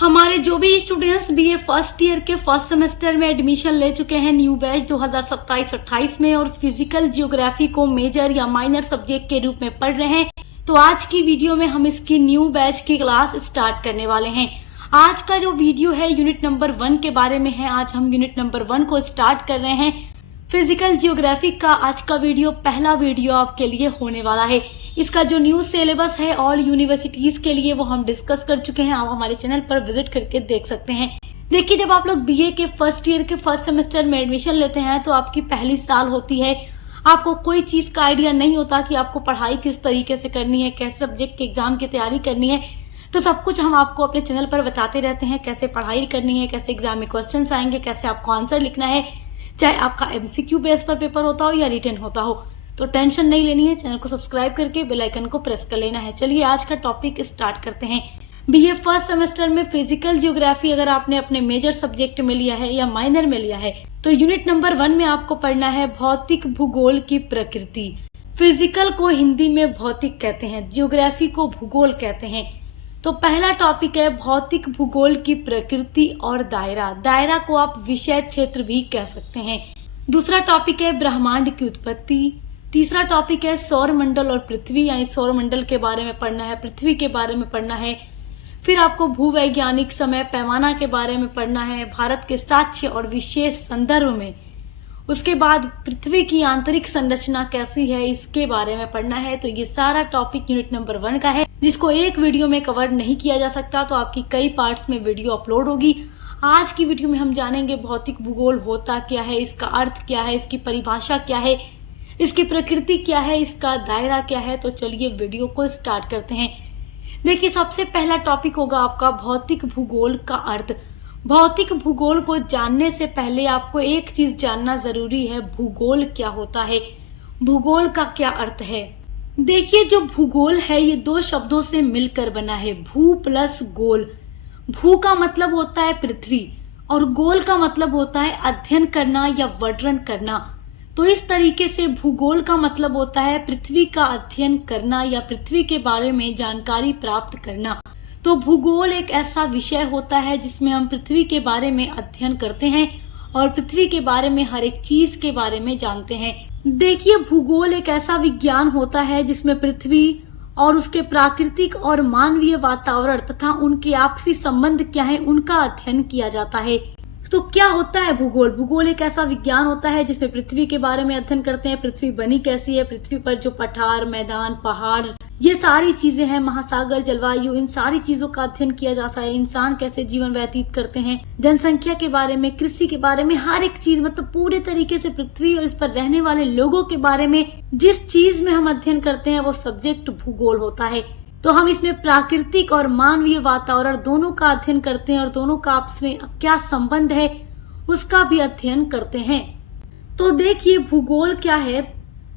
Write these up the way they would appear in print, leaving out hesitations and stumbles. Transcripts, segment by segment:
हमारे जो भी स्टूडेंट्स बीए फर्स्ट ईयर के फर्स्ट सेमेस्टर में एडमिशन ले चुके हैं न्यू बैच 2027-28 में और फिजिकल जियोग्राफी को मेजर या माइनर सब्जेक्ट के रूप में पढ़ रहे हैं, तो आज की वीडियो में हम इसकी न्यू बैच की क्लास स्टार्ट करने वाले हैं। आज का जो वीडियो है यूनिट नंबर 1 के बारे में है। आज हम यूनिट नंबर 1 को स्टार्ट कर रहे हैं। फिजिकल जियोग्राफी का आज का वीडियो पहला वीडियो आपके लिए होने वाला है। इसका जो न्यू सिलेबस है ऑल यूनिवर्सिटीज के लिए वो हम डिस्कस कर चुके हैं। आप हमारे चैनल पर विजिट करके देख सकते हैं। देखिए, जब आप लोग बीए के फर्स्ट ईयर के फर्स्ट सेमेस्टर में एडमिशन लेते हैं तो आपकी पहली साल होती है। आपको कोई चीज का आइडिया नहीं होता कि आपको पढ़ाई किस तरीके से करनी है, कैसे सब्जेक्ट के एग्जाम की तैयारी करनी है। तो सब कुछ हम आपको अपने चैनल पर बताते रहते हैं, कैसे पढ़ाई करनी है, कैसे एग्जाम में क्वेश्चन आएंगे, कैसे आपको आंसर लिखना है, चाहे आपका एमसीक्यू बेस पर पेपर होता हो या रिटन होता हो। तो टेंशन नहीं लेनी है, चैनल को सब्सक्राइब करके बेल आइकन को प्रेस कर लेना है। चलिए आज का टॉपिक स्टार्ट करते हैं। बीए फर्स्ट सेमेस्टर में फिजिकल जियोग्राफी अगर आपने अपने मेजर सब्जेक्ट में लिया है या माइनर में लिया है तो यूनिट नंबर 1 में आपको पढ़ना है भौतिक भूगोल की प्रकृति। फिजिकल को हिंदी में भौतिक कहते हैं, जियोग्राफी को भूगोल कहते हैं। तो पहला टॉपिक है भौतिक भूगोल की प्रकृति और दायरा। दायरा को आप विषय क्षेत्र भी कह सकते हैं। दूसरा टॉपिक है ब्रह्मांड की उत्पत्ति। तीसरा टॉपिक है सौर मंडल और पृथ्वी, यानी सौर मंडल के बारे में पढ़ना है, पृथ्वी के बारे में पढ़ना है। फिर आपको भूवैज्ञानिक समय पैमाना के बारे में पढ़ना है, भारत के साक्ष्य और विशेष संदर्भ में। उसके बाद पृथ्वी की आंतरिक संरचना कैसी है इसके बारे में पढ़ना है। तो ये सारा टॉपिक यूनिट नंबर 1 का है, जिसको एक वीडियो में कवर नहीं किया जा सकता, तो आपकी कई पार्ट्स में वीडियो अपलोड होगी। आज की वीडियो में हम जानेंगे भौतिक भूगोल होता क्या है, इसका अर्थ क्या है, इसकी परिभाषा क्या है, इसकी प्रकृति क्या है, इसका दायरा क्या है। तो चलिए वीडियो को स्टार्ट करते हैं। देखिए, सबसे पहला टॉपिक होगा आपका भौतिक भूगोल का अर्थ। भौतिक भूगोल को जानने से पहले आपको एक चीज जानना जरूरी है, भूगोल क्या होता है, भूगोल का क्या अर्थ है। देखिए, जो भूगोल है ये 2 शब्दों से मिलकर बना है, भू प्लस गोल। भू का मतलब होता है पृथ्वी और गोल का मतलब होता है अध्ययन करना या वर्णन करना। तो इस तरीके से भूगोल का मतलब होता है पृथ्वी का अध्ययन करना या पृथ्वी के बारे में जानकारी प्राप्त करना। तो भूगोल एक ऐसा विषय होता है जिसमें हम पृथ्वी के बारे में अध्ययन करते हैं और पृथ्वी के बारे में हर एक चीज के बारे में जानते हैं। देखिए, भूगोल एक ऐसा विज्ञान होता है जिसमें पृथ्वी और उसके प्राकृतिक और मानवीय वातावरण तथा उनके आपसी संबंध क्या है उनका अध्ययन किया जाता है। तो क्या होता है भूगोल? भूगोल एक ऐसा विज्ञान होता है जिसमें पृथ्वी के बारे में अध्ययन करते हैं, पृथ्वी बनी कैसी है, पृथ्वी पर जो पठार, मैदान, पहाड़, ये सारी चीजें हैं, महासागर, जलवायु, इन सारी चीजों का अध्ययन किया जाता है। इंसान कैसे जीवन व्यतीत करते हैं, जनसंख्या के बारे में, कृषि के बारे में, हर एक चीज, मतलब पूरे तरीके से पृथ्वी और इस पर रहने वाले लोगों के बारे में जिस चीज में हम अध्ययन करते हैं वो सब्जेक्ट भूगोल होता है। तो हम इसमें प्राकृतिक और मानवीय वातावरण दोनों का अध्ययन करते हैं और दोनों का आपस में क्या संबंध है उसका भी अध्ययन करते हैं। तो देखिए, भूगोल क्या है?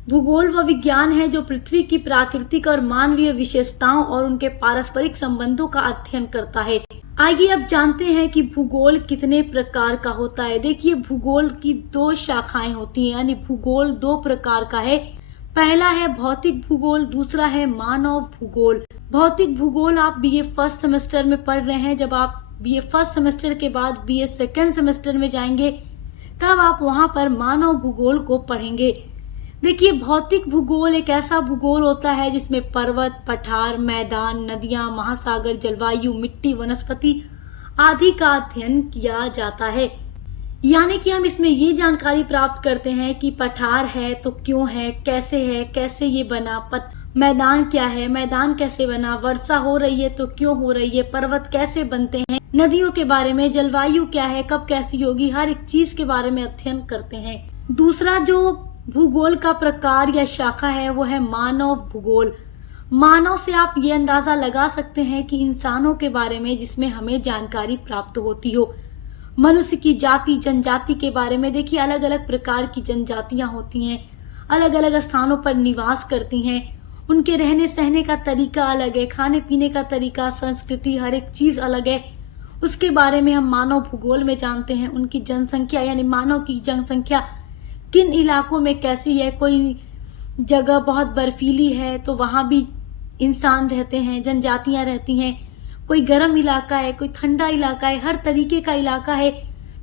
भूगोल वह विज्ञान है जो पृथ्वी की प्राकृतिक और मानवीय विशेषताओं और उनके पारस्परिक संबंधों का अध्ययन करता है। आइए अब जानते हैं कि भूगोल कितने प्रकार का होता है। देखिए, भूगोल की 2 शाखाएं होती हैं, यानी भूगोल 2 प्रकार का है। पहला है भौतिक भूगोल, दूसरा है मानव भूगोल। भौतिक भूगोल आप बीए फर्स्ट सेमेस्टर में पढ़ रहे हैं। जब आप बीए फर्स्ट सेमेस्टर के बाद बीए सेकेंड सेमेस्टर में जाएंगे तब आप वहां पर मानव भूगोल को पढ़ेंगे। देखिए, भौतिक भूगोल एक ऐसा भूगोल होता है जिसमें पर्वत, पठार, मैदान, नदियां, महासागर, जलवायु, मिट्टी, वनस्पति आदि का अध्ययन किया जाता है। यानी कि हम इसमें ये जानकारी प्राप्त करते हैं कि पठार है तो क्यों है, कैसे ये बना, मैदान क्या है, मैदान कैसे बना, वर्षा हो रही है तो क्यों हो रही है, पर्वत कैसे बनते हैं, नदियों के बारे में, जलवायु क्या है, कब कैसी होगी, हर एक चीज के बारे में अध्ययन करते हैं। दूसरा जो भूगोल का प्रकार या शाखा है वो है मानव भूगोल। मानव से आप ये अंदाजा लगा सकते हैं कि इंसानों के बारे में जिसमें हमें जानकारी प्राप्त होती हो। मनुष्य की जाति, जनजाति के बारे में। देखिए, अलग अलग प्रकार की जनजातियां होती हैं, अलग अलग स्थानों पर निवास करती हैं, उनके रहने सहने का तरीका अलग है, खाने पीने का तरीका, संस्कृति, हर एक चीज अलग है। उसके बारे में हम मानव भूगोल में जानते हैं। उनकी जनसंख्या यानी मानव की जनसंख्या किन इलाकों में कैसी है, कोई जगह बहुत बर्फीली है तो वहां भी इंसान रहते हैं, जनजातियां रहती हैं, कोई गर्म इलाका है, कोई ठंडा इलाका है, हर तरीके का इलाका है।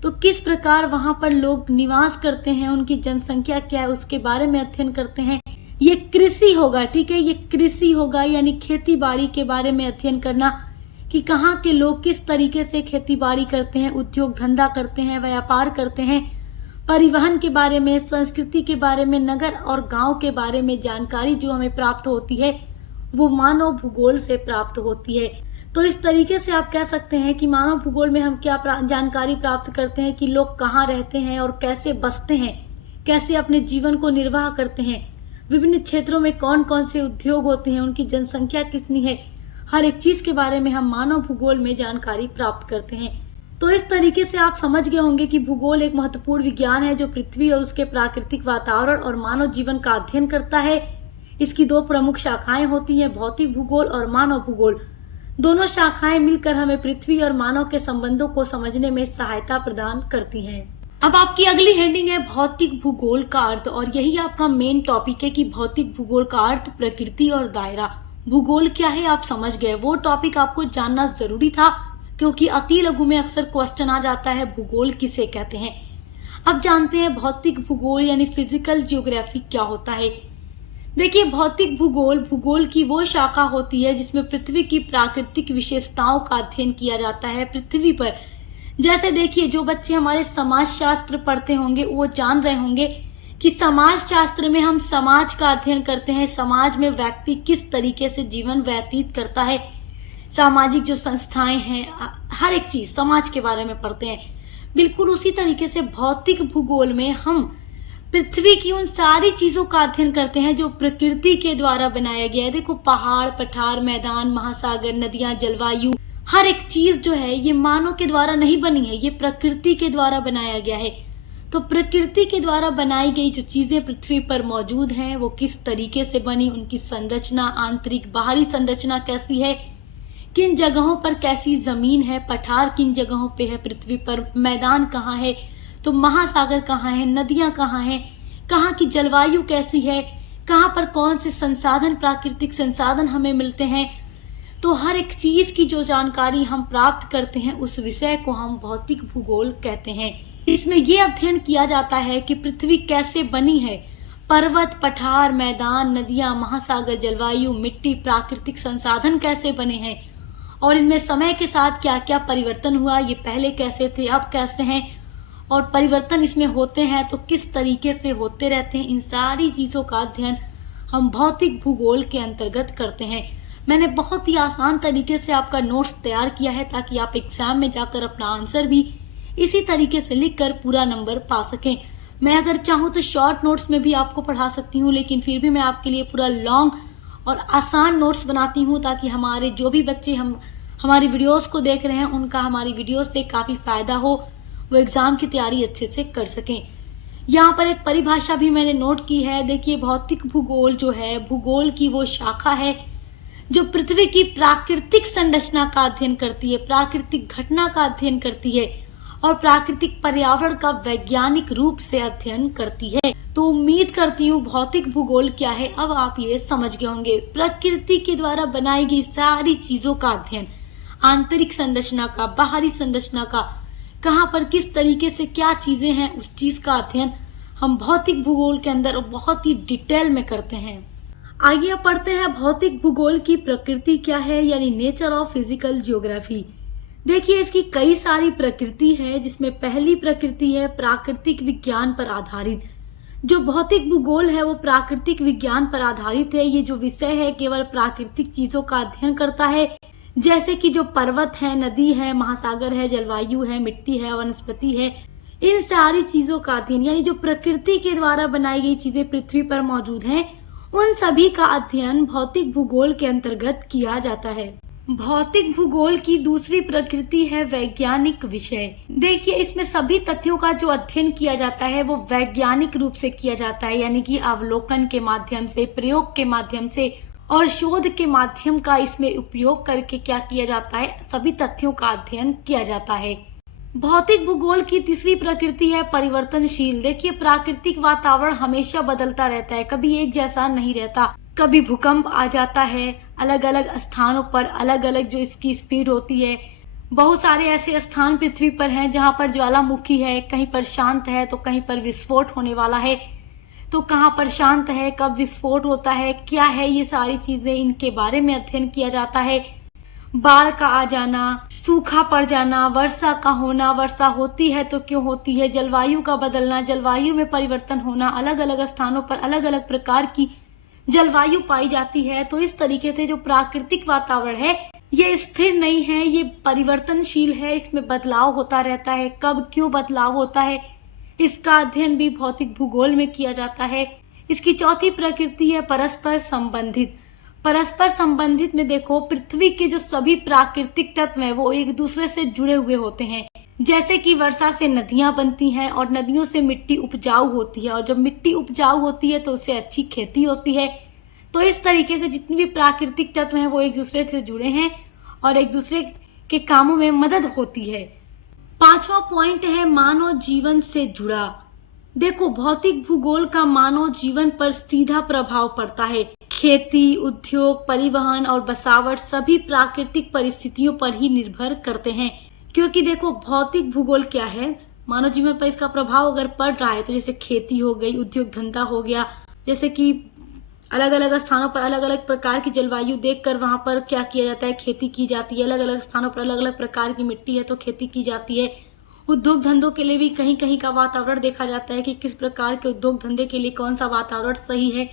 तो किस प्रकार वहां पर लोग निवास करते हैं, उनकी जनसंख्या क्या है, उसके बारे में अध्ययन करते हैं। ये कृषि होगा, ठीक है, ये कृषि होगा, यानी खेती बाड़ी के बारे में अध्ययन करना कि कहाँ के लोग किस तरीके से खेती बाड़ी करते हैं, उद्योग धंधा करते हैं, व्यापार करते हैं। परिवहन के बारे में, संस्कृति के बारे में, नगर और गांव के बारे में जानकारी जो हमें प्राप्त होती है वो मानव भूगोल से प्राप्त होती है। तो इस तरीके से आप कह सकते हैं कि मानव भूगोल में हम क्या जानकारी प्राप्त करते हैं कि लोग कहाँ रहते हैं और कैसे बसते हैं, कैसे अपने जीवन को निर्वाह करते हैं, विभिन्न क्षेत्रों में कौन कौन से उद्योग होते हैं, उनकी जनसंख्या कितनी है, हर एक चीज के बारे में हम मानव भूगोल में जानकारी प्राप्त करते हैं। तो इस तरीके से आप समझ गए होंगे कि भूगोल एक महत्वपूर्ण विज्ञान है जो पृथ्वी और उसके प्राकृतिक वातावरण और मानव जीवन का अध्ययन करता है। इसकी दो प्रमुख शाखाएं होती हैं, भौतिक भूगोल और मानव भूगोल। दोनों शाखाएं मिलकर हमें पृथ्वी और मानव के संबंधों को समझने में सहायता प्रदान करती हैं। अब आपकी अगली हेडिंग है भौतिक भूगोल का अर्थ, और यही आपका मेन टॉपिक है कि भौतिक भूगोल का अर्थ, प्रकृति और दायरा। भूगोल क्या है आप समझ गए, वो टॉपिक आपको जानना जरूरी था क्योंकि अति लघु में अक्सर क्वेश्चन आ जाता है भूगोल किसे कहते हैं। अब जानते हैं भौतिक भूगोल यानी फिजिकल जियोग्राफी क्या होता है। देखिए, भौतिक भूगोल भूगोल की वो शाखा होती है जिसमें पृथ्वी की प्राकृतिक विशेषताओं का अध्ययन किया जाता है पृथ्वी पर। जैसे देखिए, जो बच्चे हमारे समाज शास्त्र पढ़ते होंगे वो जान रहे होंगे कि समाज शास्त्र में हम समाज का अध्ययन करते हैं, समाज में व्यक्ति किस तरीके से जीवन व्यतीत करता है, सामाजिक जो संस्थाएं हैं, हर एक चीज समाज के बारे में पढ़ते हैं। बिल्कुल उसी तरीके से भौतिक भूगोल में हम पृथ्वी की उन सारी चीजों का अध्ययन करते हैं जो प्रकृति के द्वारा बनाया गया है। देखो, पहाड़, पठार, मैदान, महासागर, नदियां, जलवायु, हर एक चीज जो है ये मानव के द्वारा नहीं बनी है, ये प्रकृति के द्वारा बनाया गया है। तो प्रकृति के द्वारा बनाई गई जो चीजें पृथ्वी पर मौजूद हैं वो किस तरीके से बनी, उनकी संरचना, आंतरिक बाहरी संरचना कैसी है, किन जगहों पर कैसी जमीन है, पठार किन जगहों पे है पृथ्वी पर, मैदान कहाँ है, तो महासागर कहाँ है, नदियां कहाँ हैं, कहाँ की जलवायु कैसी है, कहाँ पर कौन से संसाधन, प्राकृतिक संसाधन हमें मिलते हैं। तो हर एक चीज की जो जानकारी हम प्राप्त करते हैं उस विषय को हम भौतिक भूगोल कहते हैं। इसमें यह अध्ययन किया जाता है कि पृथ्वी कैसे बनी है, पर्वत, पठार, मैदान, नदियां, महासागर, जलवायु, मिट्टी, प्राकृतिक संसाधन कैसे बने हैं और इनमें समय के साथ क्या क्या परिवर्तन हुआ, ये पहले कैसे थे, अब कैसे हैं, और परिवर्तन इसमें होते हैं तो किस तरीके से होते रहते हैं। इन सारी चीजों का अध्ययन हम भौतिक भूगोल के अंतर्गत करते हैं। मैंने बहुत ही आसान तरीके से आपका नोट्स तैयार किया है ताकि आप एग्जाम में जाकर अपना आंसर भी इसी तरीके से लिखकर पूरा नंबर पा सकें। मैं अगर चाहूँ तो शॉर्ट नोट्स में भी आपको पढ़ा सकती हूँ, लेकिन फिर भी मैं आपके लिए पूरा लॉन्ग और आसान नोट्स बनाती हूँ ताकि हमारे जो भी बच्चे हमारी वीडियोस को देख रहे हैं उनका हमारी वीडियोस से काफ़ी फ़ायदा हो, वो एग्ज़ाम की तैयारी अच्छे से कर सकें। यहाँ पर एक परिभाषा भी मैंने नोट की है। देखिए, भौतिक भूगोल जो है भूगोल की वो शाखा है जो पृथ्वी की प्राकृतिक संरचना का अध्ययन करती है, प्राकृतिक घटना का अध्ययन करती है और प्राकृतिक पर्यावरण का वैज्ञानिक रूप से अध्ययन करती है। तो उम्मीद करती हूँ भौतिक भूगोल क्या है अब आप ये समझ गए होंगे। प्रकृति के द्वारा बनाई गई सारी चीजों का अध्ययन, आंतरिक संरचना का, बाहरी संरचना का, कहाँ पर किस तरीके से क्या चीजें हैं उस चीज का अध्ययन हम भौतिक भूगोल के अंदर बहुत ही डिटेल में करते हैं। आइए पढ़ते हैं भौतिक भूगोल की प्रकृति क्या है, यानी नेचर ऑफ फिजिकल जियोग्राफी। देखिए, इसकी कई सारी प्रकृति है जिसमें पहली प्रकृति है प्राकृतिक विज्ञान पर आधारित। जो भौतिक भूगोल है वो प्राकृतिक विज्ञान पर आधारित है। ये जो विषय है केवल प्राकृतिक चीजों का अध्ययन करता है, जैसे कि जो पर्वत है, नदी है, महासागर है, जलवायु है, मिट्टी है, वनस्पति है, इन सारी चीजों का अध्ययन, यानी जो प्रकृति के द्वारा बनाई गई चीजें पृथ्वी पर मौजूद हैं उन सभी का अध्ययन भौतिक भूगोल के अंतर्गत किया जाता है। भौतिक भूगोल की दूसरी प्रकृति है वैज्ञानिक विषय। देखिए, इसमें सभी तथ्यों का जो अध्ययन किया जाता है वो वैज्ञानिक रूप से किया जाता है, यानी कि अवलोकन के माध्यम से, प्रयोग के माध्यम से और शोध के माध्यम का इसमें उपयोग करके क्या किया जाता है, सभी तथ्यों का अध्ययन किया जाता है। भौतिक भूगोल की तीसरी प्रकृति है परिवर्तनशील। देखिए, प्राकृतिक वातावरण हमेशा बदलता रहता है, कभी एक जैसा नहीं रहता। कभी भूकंप आ जाता है, अलग अलग स्थानों पर अलग अलग जो इसकी स्पीड होती है। बहुत सारे ऐसे स्थान पृथ्वी पर हैं जहाँ पर ज्वालामुखी है, कहीं पर शांत है तो कहीं पर विस्फोट होने वाला है। तो कहाँ पर शांत है, कब विस्फोट होता है, क्या है, ये सारी चीजें इनके बारे में अध्ययन किया जाता है। बाढ़ का आ जाना, सूखा पड़ जाना, वर्षा का होना, वर्षा होती है तो क्यों होती है, जलवायु का बदलना, जलवायु में परिवर्तन होना, अलग अलग स्थानों पर अलग अलग प्रकार की जलवायु पाई जाती है। तो इस तरीके से जो प्राकृतिक वातावरण है ये स्थिर नहीं है, ये परिवर्तनशील है, इसमें बदलाव होता रहता है। कब क्यों बदलाव होता है, इसका अध्ययन भी भौतिक भूगोल में किया जाता है। इसकी चौथी प्रकृति है परस्पर संबंधित। परस्पर संबंधित में देखो, पृथ्वी के जो सभी प्राकृतिक तत्व हैं वो एक दूसरे से जुड़े हुए होते हैं। जैसे कि वर्षा से नदियां बनती हैं और नदियों से मिट्टी उपजाऊ होती है, और जब मिट्टी उपजाऊ होती है तो उससे अच्छी खेती होती है। तो इस तरीके से जितने भी प्राकृतिक तत्व हैं वो एक दूसरे से जुड़े हैं और एक दूसरे के कामों में मदद होती है। पांचवा पॉइंट है मानव जीवन से जुड़ा। देखो, भौतिक भूगोल का मानव जीवन पर सीधा प्रभाव पड़ता है। खेती, उद्योग, परिवहन और बसावट सभी प्राकृतिक परिस्थितियों पर ही निर्भर करते हैं। क्योंकि देखो, भौतिक भूगोल क्या है, मानव जीवन पर इसका प्रभाव अगर पड़ रहा है तो जैसे खेती हो गई, उद्योग धंधा हो गया, जैसे कि अलग अलग स्थानों पर अलग अलग प्रकार की जलवायु देखकर वहां पर क्या किया जाता है, खेती की जाती है। अलग अलग स्थानों पर अलग अलग प्रकार की मिट्टी है तो खेती की जाती है। उद्योग धंधों के लिए भी कहीं कहीं का वातावरण देखा जाता है कि किस प्रकार के उद्योग धंधे के लिए कौन सा वातावरण सही है।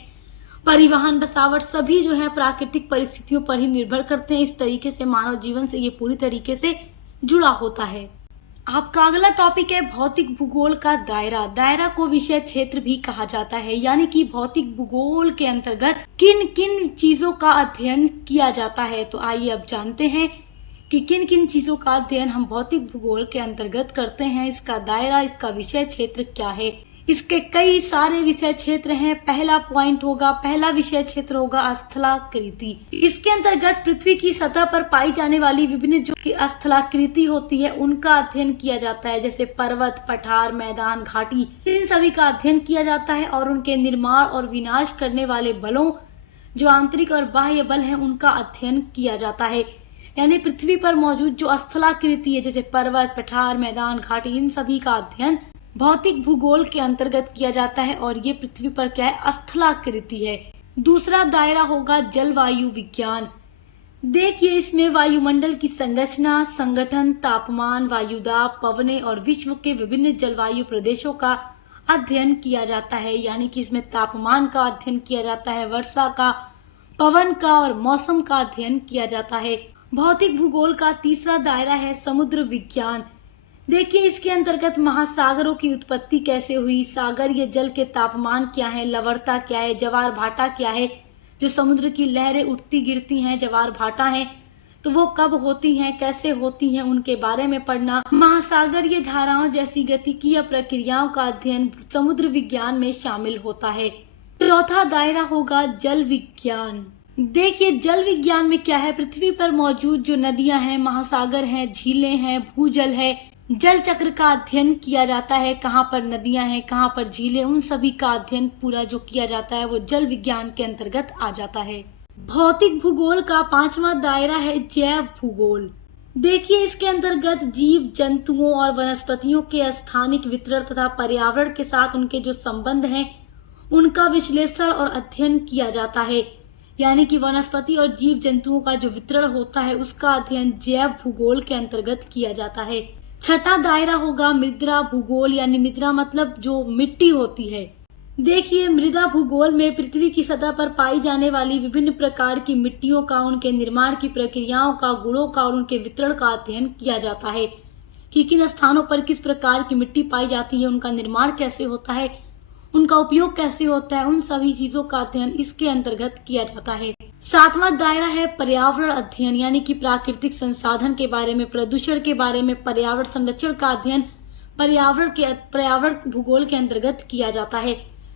परिवहन, बसावट सभी जो है प्राकृतिक परिस्थितियों पर ही निर्भर करते हैं। इस तरीके से मानव जीवन से ये पूरी तरीके से जुड़ा होता है। आपका अगला टॉपिक है भौतिक भूगोल का दायरा। दायरा को विषय क्षेत्र भी कहा जाता है, यानी कि भौतिक भूगोल के अंतर्गत किन किन चीजों का अध्ययन किया जाता है। तो आइए अब जानते हैं कि किन किन चीजों का अध्ययन हम भौतिक भूगोल के अंतर्गत करते हैं। इसका दायरा, इसका विषय क्षेत्र क्या है। इसके कई सारे विषय क्षेत्र हैं। पहला विषय क्षेत्र होगा स्थलाकृति। इसके अंतर्गत पृथ्वी की सतह पर पाई जाने वाली विभिन्न जो की स्थलाकृति होती है उनका अध्ययन किया जाता है, जैसे पर्वत, पठार, मैदान, घाटी, इन सभी का अध्ययन किया जाता है। और उनके निर्माण और विनाश करने वाले बलों, जो आंतरिक और बाह्य बल हैं, उनका अध्ययन किया जाता है। यानी पृथ्वी पर मौजूद जो स्थलाकृति है, जैसे पर्वत, पठार, मैदान, घाटी, इन सभी का अध्ययन भौतिक भूगोल के अंतर्गत किया जाता है। और ये पृथ्वी पर क्या है, स्थलाकृति है। दूसरा दायरा होगा जलवायु विज्ञान। देखिए, इसमें वायुमंडल की संरचना, संगठन, तापमान, वायुदाब, पवनें और विश्व के विभिन्न जलवायु प्रदेशों का अध्ययन किया जाता है। यानी कि इसमें तापमान का अध्ययन किया जाता है, वर्षा का, पवन का और मौसम का अध्ययन किया जाता है। भौतिक भूगोल का तीसरा दायरा है समुद्र विज्ञान। देखिए, इसके अंतर्गत महासागरों की उत्पत्ति कैसे हुई, सागरीय जल के तापमान क्या है, लवणता क्या है, ज्वार भाटा क्या है, जो समुद्र की लहरें उठती गिरती हैं, ज्वार भाटा है, तो वो कब होती हैं, कैसे होती हैं, उनके बारे में पढ़ना। महासागरीय धाराओं जैसी गतिकीय प्रक्रियाओं का अध्ययन समुद्र विज्ञान में शामिल होता है। चौथा दायरा होगा जल विज्ञान। देखिए, जल विज्ञान में क्या है, पृथ्वी पर मौजूद जो नदियां हैं, महासागर हैं, झीलें हैं, भूजल है, जल चक्र का अध्ययन किया जाता है। कहाँ पर नदियां हैं, कहाँ पर झीलें, उन सभी का अध्ययन पूरा जो किया जाता है वो जल विज्ञान के अंतर्गत आ जाता है। भौतिक भूगोल का पांचवा दायरा है जैव भूगोल। देखिए, इसके अंतर्गत जीव जंतुओं और वनस्पतियों के स्थानिक वितरण तथा पर्यावरण के साथ उनके जो संबंध हैं उनका विश्लेषण और अध्ययन किया जाता है। यानी कि वनस्पति और जीव जंतुओं का जो वितरण होता है उसका अध्ययन जैव भूगोल के अंतर्गत किया जाता है। छठा दायरा होगा मृदा भूगोल, यानी मृदा मतलब जो मिट्टी होती है। देखिए, मृदा भूगोल में पृथ्वी की सतह पर पाई जाने वाली विभिन्न प्रकार की मिट्टियों का, उनके निर्माण की प्रक्रियाओं का, गुणों का और उनके वितरण का अध्ययन किया जाता है कि किन स्थानों पर किस प्रकार की मिट्टी पाई जाती है, उनका निर्माण कैसे होता है, उनका उपयोग कैसे होता है, उन सभी चीजों का अध्ययन इसके अंतर्गत किया जाता है। सातवां दायरा है पर्यावरण अध्ययन, यानी कि प्राकृतिक संसाधन के बारे में, प्रदूषण के बारे में, पर्यावरण संरक्षण का अध्ययन पर्यावरण भूगोल के अंतर्गत किया जाता है।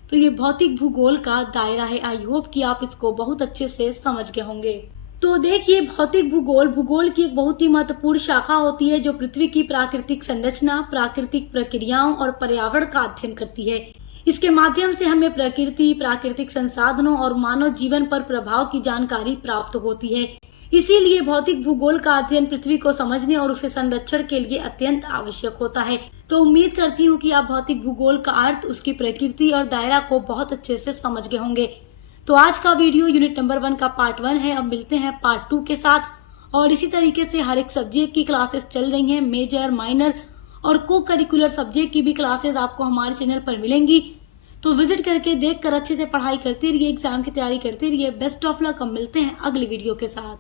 तो ये भौतिक भूगोल का दायरा है। आई होप कि आप इसको बहुत अच्छे से समझ गए होंगे। तो देखिए, भौतिक भूगोल की एक बहुत ही महत्वपूर्ण शाखा होती है जो पृथ्वी की प्राकृतिक संरचना, प्राकृतिक प्रक्रियाओं और पर्यावरण का अध्ययन करती है। इसके माध्यम से हमें प्रकृति, प्राकृतिक संसाधनों और मानव जीवन पर प्रभाव की जानकारी प्राप्त होती है। इसीलिए भौतिक भूगोल का अध्ययन पृथ्वी को समझने और उसके संरक्षण के लिए अत्यंत आवश्यक होता है। तो उम्मीद करती हूँ कि आप भौतिक भूगोल का अर्थ, उसकी प्रकृति और दायरा को बहुत अच्छे से समझ गए होंगे। तो आज का वीडियो यूनिट नंबर 1 का पार्ट 1 है। अब मिलते हैं पार्ट 2 के साथ। और इसी तरीके से हर एक सब्जेक्ट की क्लासेस चल रही हैं। मेजर, माइनर और को करिकुलर सब्जेक्ट की भी क्लासेस आपको हमारे चैनल पर मिलेंगी। तो विजिट करके देखकर अच्छे से पढ़ाई करते रहिए, एग्जाम की तैयारी करते रहिए। Best of luck. अब मिलते हैं अगली वीडियो के साथ।